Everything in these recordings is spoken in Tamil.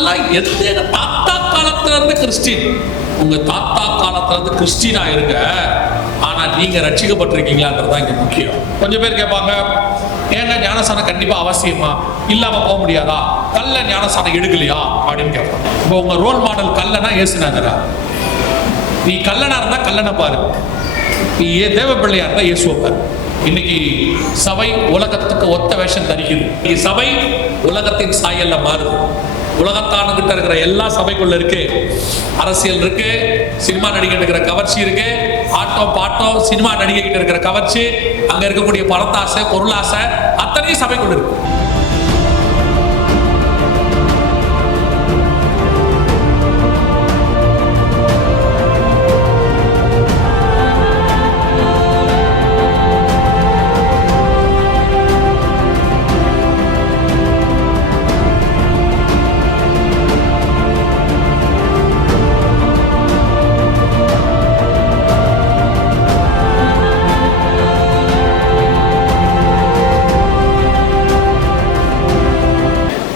நாங்கெல்லாம் எங்க தாத்தா காலத்துல இருந்து கிறிஸ்டின். உங்க தாத்தா காலத்துல இருந்து கிறிஸ்டினா இருங்க, ஆனா நீங்க ரட்சிக்கப்பட்டிருக்கீங்களான்றதுதான் இங்க முக்கியம். கொஞ்சம் பேர் கேட்பாங்க, ஏங்க ஞானசானம் கண்டிப்பா அவசியமா, இல்லாம போக முடியாதா, கல்ல ஞானசானம் எடுக்கலையா அப்படின்னு கேட்பாங்க. இப்போ உங்க ரோல் மாடல் கல்லனா இயேசுநாதரா? நீ கல்லனா இருந்தா கல்லனை பாரு, நீ தேவ பிள்ளையா இருந்தா இயேசுவை பாரு. இன்னைக்கு சபை உலகத்துக்கு ஒத்த வேஷம் தரிக்குது. சபை உலகத்தின் சாயல்ல மாறுது. உலகத்தானுகிட்ட இருக்கிற எல்லா சபைக்குள்ள இருக்கு. அரசியல் இருக்கு, சினிமா நடிகை இருக்கிற கவர்ச்சி இருக்கு, ஆட்டம் பாட்டம் சினிமா நடிகை கிட்ட இருக்கிற கவர்ச்சி, அங்க இருக்கக்கூடிய பணத்தாசை பொருளாசை அத்தனையும் சபைக்குள்ள இருக்கு.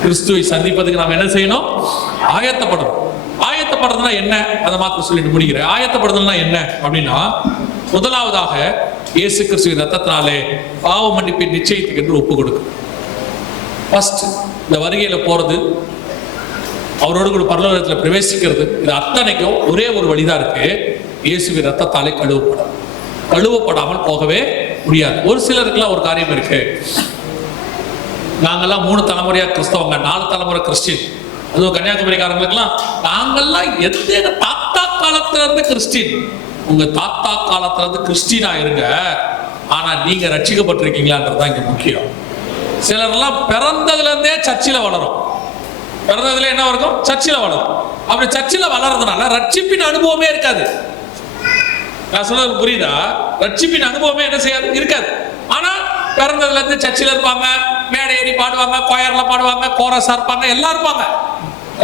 கிறிஸ்துவை சந்திப்பதுக்கு நாம் என்ன செய்யணும்? ஆயத்தப்படணும். ஆயத்தப்படுறதுனா என்ன? அதை மாத்திரம் சொல்லிட்டு முடிக்கிறேன். ஆயத்தப்படுறதுனா என்ன அப்படின்னா, முதலாவதாக இயேசு கிறிஸ்துவின் ரத்தத்தினாலே பாவ மன்னிப்பின் நிச்சயத்துக்கு என்று ஒப்பு கொடுக்கும். ஃபர்ஸ்ட் இந்த வருகையில போறது, அவரோடு கூட பரலோகத்தில் பிரவேசிக்கிறது, இது அத்தனைக்கும் ஒரே ஒரு வழிதான் இருக்கு. இயேசுவின் ரத்தத்தாலே கழுவப்படும். கழுவப்படாமல் போகவே முடியாது. ஒரு சிலருக்குலாம் ஒரு காரியம் இருக்கு, நாங்கெல்லாம் 3 தலைமுறையா கிறிஸ்தவங்க, 4 தலைமுறை கிறிஸ்டின். அதுவும் கன்னியாகுமரிக்காரங்களுக்குலாம் நாங்கெல்லாம் எங்க தாத்தா காலத்துல இருந்து கிறிஸ்டின். உங்க தாத்தா காலத்துல இருந்து கிறிஸ்டினா இருங்க, ஆனா நீங்க ரட்சிக்கப்பட்டிருக்கீங்களான்றதுதான் இங்க முக்கியம். சிலர்லாம் பிறந்ததுல இருந்தே சர்ச்சில் வளரும். பிறந்ததுல என்ன இருக்கும்? சர்ச்சில் வளரும். அப்படி சர்ச்சில் வளர்றதுனால ரட்சிப்பின் அனுபவமே இருக்காது. நான் சொல்றது புரியுதா? ரட்சிப்பின் அனுபவமே என்ன செய்யாது, இருக்காது. ஆனா பிறந்ததுல இருந்து சர்ச்சில் இருப்பாங்க, மேடை ஏறி பாடுவாங்க, கோயர்ல பாடுவாங்க, கோரஸா இருப்பாங்க, எல்லாம் இருப்பாங்க.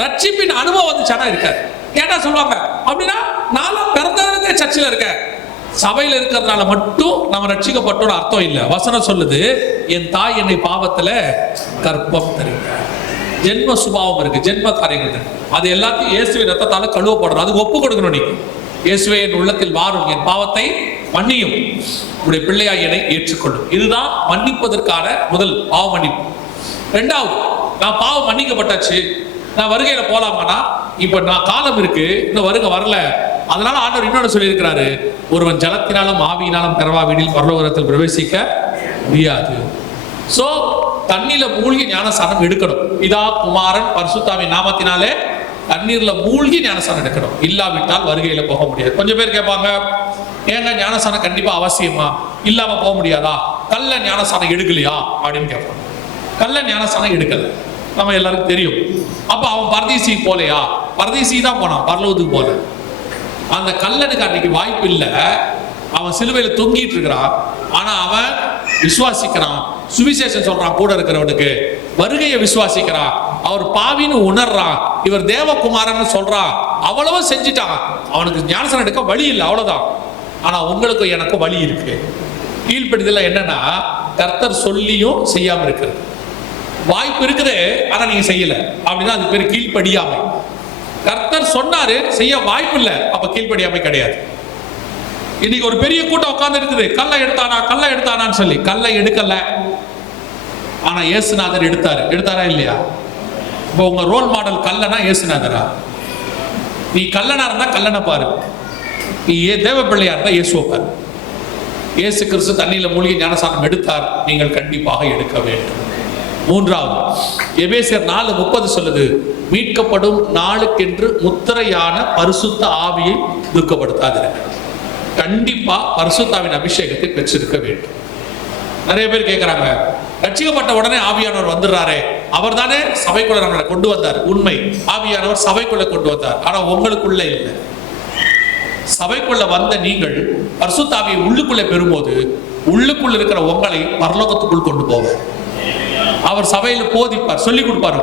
ரட்சிப்பின் அனுபவம் வந்துச்சானா இருக்காது. கேட்டா சொல்லுவாங்க, அப்படின்னா நான் பிறந்ததுல இருந்தே சர்ச்சில் இருக்கேன். சபையில இருக்கிறதுனால மட்டும் நம்ம ரட்சிக்கப்பட்டோட அர்த்தம் இல்லை. வசனம் சொல்லுது, என் தாய் என்னை பாவத்துல கர்ப்பம் தருங்க. ஜென்ம சுபாவம் இருக்கு, ஜென்ம காரியங்கள் இருக்கு. அது எல்லாத்தையும் இயேசுவின் ரத்தத்தால கழுவப்படுறோம். அதுக்கு ஒப்பு கொடுக்கணும். நீங்க இயேசுவே என் உள்ளத்தில் வாரும், என் பாவத்தை மன்னியும், உடைய பிள்ளையாய் என்னை ஏற்றுக்கொள்ளும். இதுதான் மன்னிப்பதற்கான முதல் பாவ மன்னிப்பு. ரெண்டாவது, நான் பாவம் மன்னிக்கப்பட்டாச்சு, நான் வருகையில போலாமானா, இப்ப நான் காலம் இருக்கு, இன்னும் வருகை வரல. அதனால ஆண்டவர் இன்னொன்று சொல்லி இருக்கிறாரு, ஒருவன் ஜலத்தினாலும் ஆவியினாலும் பிறவாவிடில் பரலோகத்தில் பிரவேசிக்க முடியாது. சோ தண்ணியில மூழ்கி ஞானஸ்நானம் எடுக்கணும். பிதா குமாரன் பரிசுத்தாவின் நாமத்தினாலே தண்ணீர்ல மூழ்கி ஞானஸ்நானம் எடுக்கணும். இல்லாவிட்டால் வருகையில போக முடியாது. கொஞ்சம் பேர் கேட்பாங்க, ஏங்க ஞானஸ்நானம் கண்டிப்பா அவசியமா, இல்லாம போக முடியாதா, கல்ல ஞானஸ்நானம் எடுக்கலையா அப்படின்னு கேட்பாங்க. கல்ல ஞானஸ்நானம் எடுக்கல, நம்ம எல்லாருக்கும் தெரியும். அப்ப அவன் பரதீசி போலையா? பரதீசி தான் போனான், பரலோகத்துக்கு போல. அந்த கல்லனுக்கு அன்னைக்கு வாய்ப்பு இல்லை. அவன் சிலுவையில தொங்கிட்டு இருக்கிறான், ஆனா அவன் விசுவாசிக்கிறான், சுவிசேஷம் சொல்றான். கூட இருக்கிறவனுக்கு வருகையை விசுவாசிக்கிறான். அவர் பாவின்னு உணர்றான், இவர் தேவகுமாரன் சொல்றான். அவ்வளவு செஞ்சுட்டான். அவனுக்கு ஞானஸ்நானம் எடுக்க வழி இல்லை, அவ்வளவுதான். ஆனா உங்களுக்கு எனக்கு வழி இருக்கு. கீழ்ப்படிதல் என்னன்னா, கர்த்தர் சொல்லியும் செய்யாம இருக்கிறது. வாய்ப்பு இருக்குது, ஆனா நீங்க செய்யல அப்படின்னா அது பேர் கீழ்ப்படியாமை. கர்த்தர் சொன்னாரு, செய்ய வாய்ப்பு இல்லை, அப்ப கீழ்ப்படியாமை கிடையாது. இன்னைக்கு ஒரு பெரிய கூட்டம் உட்கார்ந்து இருக்குது, கல்லை எடுத்தானா கல்லை எடுத்தானான்னு சொல்லி. கல்லை எடுக்கல, ஆனா இயேசுநாதர் எடுத்தாரு. எடுத்தாரா இல்லையா? இப்போ உங்க ரோல் மாடல் கல்லனா இயேசுநாதரா? நீ கல்லனா இருந்தா கல்லனை பாரு, நீ தேவ பிள்ளையா இருந்தா இயேசுவை பாரு. இயேசு கிறிஸ்து தண்ணியில மூழ்கி ஞானஸ்நானம் எடுத்தார், நீங்கள் கண்டிப்பாக எடுக்க வேண்டும். மூன்றாவது, எபேசியர் 4:30 சொல்லுது, மீட்கப்படும் நாளுக்கென்று முத்திரையான பரிசுத்த ஆவியை துக்கப்படுத்தாதிருக்க. கண்டிப்பா பரிசுத்தாவின் அபிஷேகத்தை பெற்றிருக்க வேண்டும். நிறைய பேர் கேட்கிறாங்க, ரட்சிக்கப்பட்ட உடனே ஆவியானவர் வந்துடுறாரே, அவர் தானே சபைக்குள்ள நம்மளை கொண்டு வந்தார். உண்மை, ஆவியானவர் சபைக்குள்ள கொண்டு வந்தார், ஆனா உங்களுக்குள்ள இல்லை. சபைக்குள்ள வந்த நீங்கள் பரிசுத்த ஆவியை உள்ளுக்குள்ளே பெறும்போது உள்ளுக்குள்ள இருக்கிற உங்களை பரலோகத்துக்குள் கொண்டு போவார். அவர் சபையில போதிப்பார், சொல்லி கொடுப்பார்.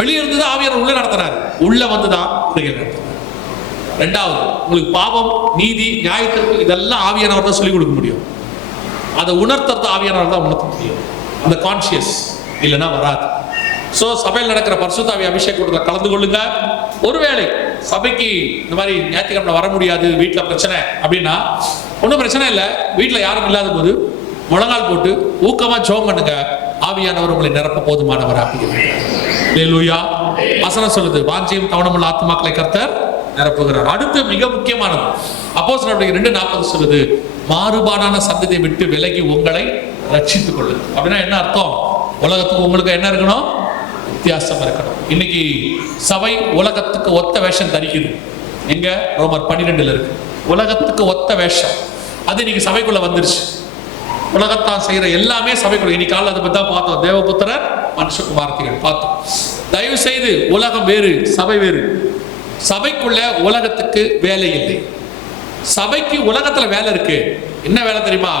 வெளியிருந்து தான் ஆவியானவர் உள்ள நடத்தினார், உள்ள வந்துதான் நடத்தினார். ரெண்டாவது, உங்களுக்கு பாவம், நீதி, நியாயத்திற்கு இதெல்லாம் ஆவியானவர் தான் சொல்லிக் கொடுக்க முடியும். அதை உணர்த்துறது ஆவியானவர் தான் உணர்த்த முடியும். அந்த கான்சியஸ் இல்லைன்னா வராது. சோ சபையில் நடக்கிற பரிசுத்தாவி அபிஷேக கூட்டத்தில் கலந்து கொள்ளுங்க. ஒருவேளை சபைக்கு இந்த மாதிரி ஞாயிற்றுக்கிழமை வர முடியாது, வீட்டில் பிரச்சனை அப்படின்னா ஒன்றும் பிரச்சனை இல்லை. வீட்டில் யாரும் இல்லாத போது முழங்கால் போட்டு ஊக்கமா ஜெபம் பண்ணுங்க. ஆவியானவர் உங்களை நிரப்ப போதுமானவர். அல்லேலூயா. வசனம் சொல்லுது, வாஞ்சியும் தவணமுள்ள ஆத்துமாக்களை கர்த்தர் நிரப்புகிறார். அடுத்து மிக முக்கியமானது அப்போஸ்தலர் 2:40 சொல்லுது, மாறுபாடான சந்ததியை விட்டு விலகி உங்களை ரட்சித்துக் கொள்ளுங்க. அப்படின்னா என்ன அர்த்தம்? உலகத்துக்கு உங்களுக்கு என்ன இருக்கணும்? வித்தியாசம் இருக்கணும். இன்னைக்கு சபை உலகத்துக்கு ஒத்த வேஷம் தரிக்குது. எங்க? ரோமர் 12 இருக்கு. உலகத்துக்கு ஒத்த வேஷம் அது இன்னைக்கு சபைக்குள்ள வந்துருச்சு. உலகத்தான் செய்யற எல்லாமே சபைக்குள்ள. இன்னைக்கு காலையில் அதை பத்தி தான் பார்த்தோம். தேவபுத்திரர் மனுஷகுமாரத்திகள் பார்த்தோம். தயவு செய்து உலகம் வேறு, சபை வேறு. சபைக்குள்ள உலகத்துக்கு வேலை இல்லை. சபைக்கு உலகத்துல வேலை இருக்கு. என்ன வேலை தெரியுமா?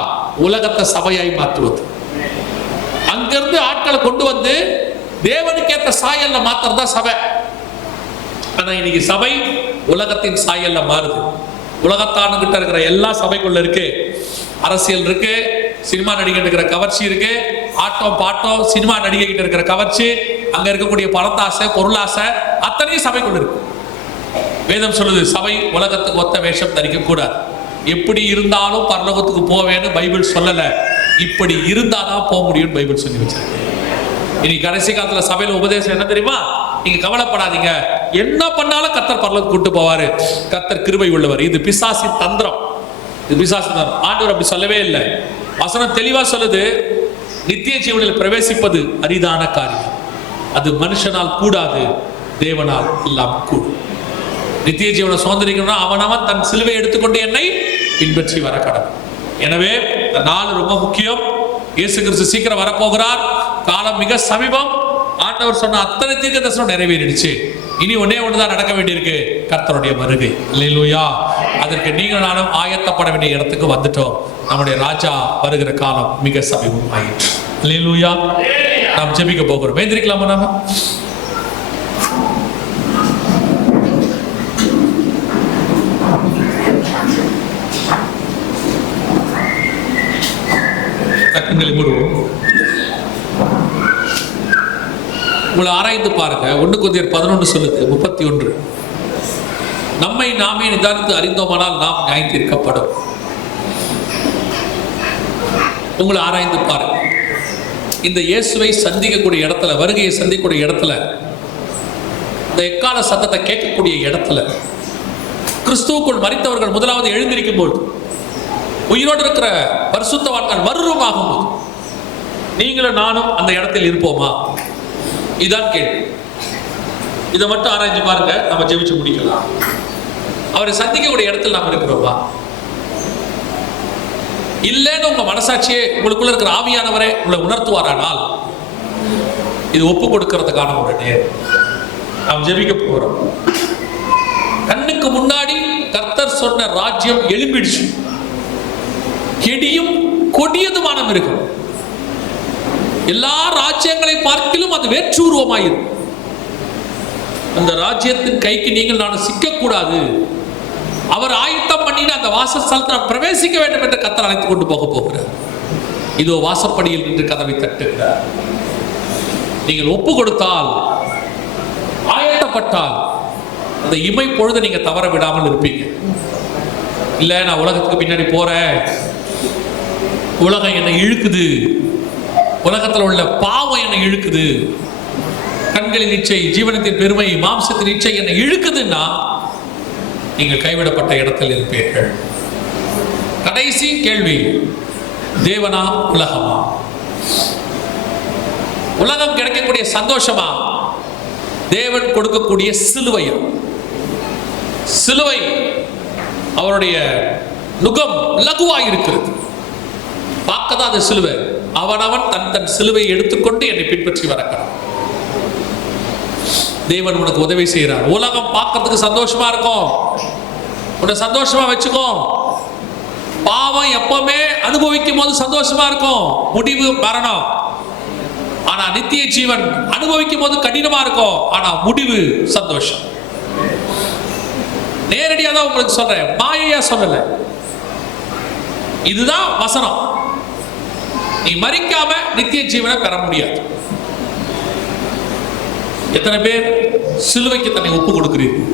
உலகத்தை சபையாய் மாற்றுவது. அங்கிருந்து ஆட்களை கொண்டு வந்து தேவனுக்கு ஏற்ற சாயல்ல மாத்துறதா சபை. ஆனா இன்னைக்கு சபை உலகத்தின் சாயல்ல மாறுது. உலகத்தானுகிட்ட இருக்கிற எல்லா சபைக்குள்ள இருக்கு. அரசியல் இருக்கு, சினிமா நடிகை இருக்கிற கவர்ச்சி இருக்கு, ஆட்டம் பாட்டம் சினிமா நடிகை கிட்ட இருக்கிற கவர்ச்சி, அங்க இருக்கக்கூடிய பணத்தாசை பொருளாசை அத்தனையும் சபைக்குள்ள இருக்கு. வேதம் சொல்லுது, சபை உலகத்துக்கு ஒத்த வேஷம் தரிக்க கூடாது. எப்படி இருந்தாலும் பரலோகத்துக்கு போவேன்னு பைபிள் சொல்லல. இப்படி இருந்தாதான் போக முடியும்னு பைபிள் சொல்லி வச்சிருக்கு. இனி கடைசி காலத்துல சபையில உபதேசம் என்ன தெரியுமா? நீங்க கவலைப்படாதீங்க, என்ன பண்ணாலும் கர்த்தர் பரலோகத்துக்கு கூட்டு போவாரு. கர்த்தர் கிருபை உள்ளவர். இது பிசாசின் தந்திரம். இது பிசாசின் தந்திரம். ஆண்டவர் அப்படி சொல்லவே இல்லை. வசனம் தெளிவா சொல்லுது, நித்திய ஜீவனில் பிரவேசிப்பது அரிதான காரியம். அது மனுஷனால் கூடாது, தேவனால் எல்லாம் கூடும். நித்திய ஜீவனை சுதந்திரிக்கணும்னா அவனவன் தன் சிலுவை எடுத்துக்கொண்டு என்னை பின்பற்றி வர கடவுள். எனவே இந்த நாள் ரொம்ப முக்கியம். இயேசு கிறிஸ்து சீக்கிரம் வரப்போகிறார். காலம் மிக சமீபம். ஆண்டவர் சொன்ன அத்தனை தீர்க்கதரிசனம் நிறைவேறிடுச்சு. இனி ஒண்ணுதான் நடக்க வேண்டியிருக்கு, கர்த்தருடைய வருகை. அல்லேலூயா. அதற்கு நீங்கள் நானும் ஆயத்தப்பட வேண்டிய இடத்துக்கு வந்துட்டோம். நம்முடைய ராஜா வருகிற காலம் மிக சமீபம் ஆயிடுச்சு. அல்லேலூயா. நாம் ஜெபிக்க போகிறோம். வேந்திரிக்கலாமா? நாம கண்களை மூடுவோம். உங்களை ஆராய்ந்து பாருங்க. 1 கொரிந்தியர் 11 சொல்லுது 31, நம்மை நாமே நிதானித்து அறிந்தோமானால் நாம் நியாயம் தீர்க்கப்படும். உங்களை ஆராய்ந்து பாருங்க. இந்த இயேசுவை சந்திக்கக்கூடிய இடத்துல, வருகையை சந்திக்கக்கூடிய இடத்துல, இந்த எக்கால சத்தத்தை கேட்கக்கூடிய இடத்துல, கிறிஸ்துவுக்குள் மரித்தவர்கள் முதலாவது எழுந்திருக்கும் போது, உயிரோடு இருக்கிற பரிசுத்தவான்கள் மறுரூபமாகும் போது நீங்களும் நானும் அந்த இடத்தில் இருப்போமா? இதான் கேள்வி. இதை மட்டும் ஆராய்ச்சி பாருங்க. நம்ம ஜெபிச்சு முடிக்கலாம். அவரை சந்திக்கக்கூடிய இடத்தில் நாம் இருக்கிறோமா? இல்லைன்னு உங்க மனசாட்சியே, உங்களுக்குள்ள இருக்கிற ஆவியானவரே உங்களை உணர்த்துவாரானால் இது ஒப்பு கொடுக்கிறதுக்கான ஒரு நேரம். நாம் ஜெபிக்க போகிறோம். கண்ணுக்கு முன்னாடி கர்த்தர் சொன்ன ராஜ்யம் எழும்பிடுச்சு. கெடியும் கொடியதுமான மிருகம். எல்லா ராஜ்யங்களை பார்க்கிலும் அது வேற்றுருவமாயிரும். அந்த ராஜ்யத்தின் கைக்கு நீங்கள் நான் சிக்கக்கூடாது. அவர் ஆயத்தம் பண்ணிட்டு அந்த வாசஸ்தலத்தை பிரவேசிக்க வேண்டும் என்று கர்த்தர் அழைத்துக் கொண்டு போக போகிறார். இதோ வாசப்படியில் நின்று கதவை தட்டுகிறார். நீங்கள் ஒப்பு கொடுத்தால், ஆயத்தப்பட்டால், அந்த இமை பொழுது நீங்க தவற விடாமல் இருப்பீங்க. இல்ல நான் உலகத்துக்கு பின்னாடி போறேன், உலகம் என்னை இழுக்குது, உலகத்தில் உள்ள பாவம் என்னை இழுக்குது, கண்களின் இச்சை, ஜீவனத்தின் பெருமை, மாம்சத்தின் இச்சை என்னை இழுக்குதுன்னா நீங்கள் கைவிடப்பட்ட இடத்தில் இருப்பீர்கள். கடைசி கேள்வி, தேவனா உலகமா? உலகம் கிடைக்கக்கூடிய சந்தோஷமா, தேவன் கொடுக்கக்கூடிய சிலுவையா? சிலுவை அவருடைய நுகம் லகுவாய் இருக்கிறது. பார்க்கதான் அந்த சிலுவை. அவனவன் தன் தன் சிலுவை எடுத்துக்கொண்டு என்னை பின்பற்றி வரக்கிறான். தேவன் உனக்கு உதவி செய்கிறார். உலகம் பார்க்கறதுக்கு சந்தோஷமா இருக்கும், உன்னை சந்தோஷமா வச்சுக்கோ. பாவம் எப்பவுமே அனுபவிக்கும் போது சந்தோஷமா இருக்கும், முடிவு மரணம். ஆனா நித்திய ஜீவன் அனுபவிக்கும் போது கடினமா இருக்கும், ஆனா முடிவு சந்தோஷம். நேரடியா தான் உங்களுக்கு சொல்றேன், மாயையா சொல்லல. இதுதான் வசனம். நீ மரிக்காம நித்திய ஜீவனை பெற முடியாது. எத்தனை பேர் சிலுவைக்கு தன்னை ஒப்பு கொடுக்கிறீர்கள்?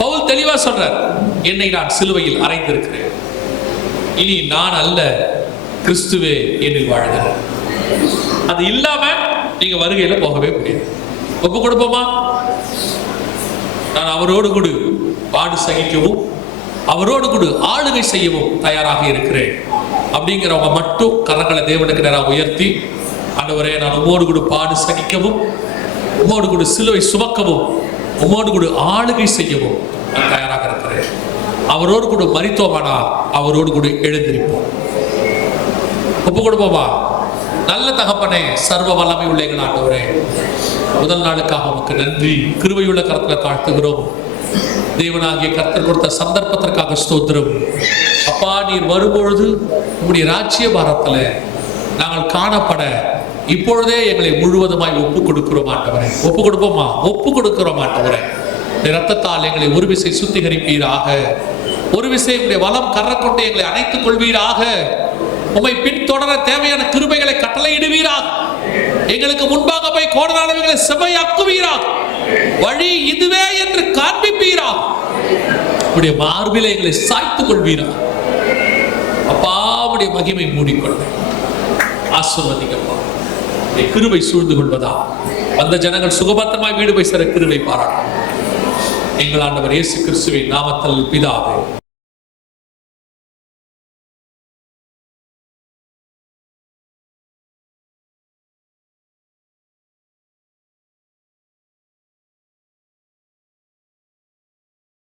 பவுல் தெளிவா சொல்றார், என்னை நான் சிலுவையில் அறைந்திருக்கிறேன், இனி நான் அல்ல, கிறிஸ்துவே என்னில் வாழ்கிறார். அது இல்லாம நீங்க வருகையில போகவே முடியாது. ஒப்பு கொடுப்போமா? நான் அவரோடு கூட பாடு சகிக்கவும் அவரோடு கூட ஆளுகை செய்யவும் தயாராக இருக்கிறேன் அப்படிங்கிறவங்க மட்டும் கரங்களை தேவனுக்கு நேராக உயர்த்தி, ஆண்டவரே நான் உம்மோடு கூட பாடு சகிக்கவும், உம்மோடு கூட சிலுவை சுமக்கவும், உம்மோடு கூட ஆளுகை செய்யவும் நான் தயாராக இருக்கிறேன். அவரோடு கூட மரித்தோமானா அவரோடு கூட எழுந்திருப்போம். ஒப்பு கொடுப்போமா? நல்ல தகப்பனே, சர்வ வல்லமை உள்ள எங்கள் ஆண்டவரே, முதல் நாளுக்காக உமக்கு நன்றி. கிருபையுள்ள கர்த்தரை தாழ்த்துகிறோம். தேவனாகிய கர்த்தர் கொடுத்த சந்தர்ப்பத்திற்காக ஸ்தோத்திரம். அப்பா, நீர் வரும்பொழுது உங்களுடைய ராஜ்ய பாரத்துல நாங்கள் காணப்பட இப்பொழுதே எங்களை முழுவதுமாய் ஒப்பு கொடுக்கிறோம் ஆண்டவரே. ஒப்பு கொடுப்போமா? ஒப்பு கொடுக்கிறோம் ஆண்டவரே. இரத்தத்தால் எங்களை ஒரு விசை சுத்திகரிப்பீராக. ஒரு விசை உங்களுடைய வலம் கர கொண்டு எங்களை அணைத்துக் கொள்வீராக. உம்மை பின்தொடர தேவையான கிருபைகளை கட்டளையிடுவீராக. எங்களுக்கு முன்பாக போய் கோடனானவைகளை செவ்வையாக்குவீராக. வழி இதுவே என்று காண்பிப்பீராக. உடைய மார்பிலே எங்களை சாய்த்துக் கொள்வீராக. அப்பா, உடைய மகிமை மூடிக்கொள்ள ஆசீர்வதிக்கப்பா. கிருபை சூழ்ந்து கொள்வதா அந்த ஜனங்கள் சுகபத்திரமாய் வீடு போய் சேர கிருபை பாராட்டும். எங்கள் ஆண்டவர் இயேசு கிறிஸ்துவின் நாமத்தில் பிதாவே.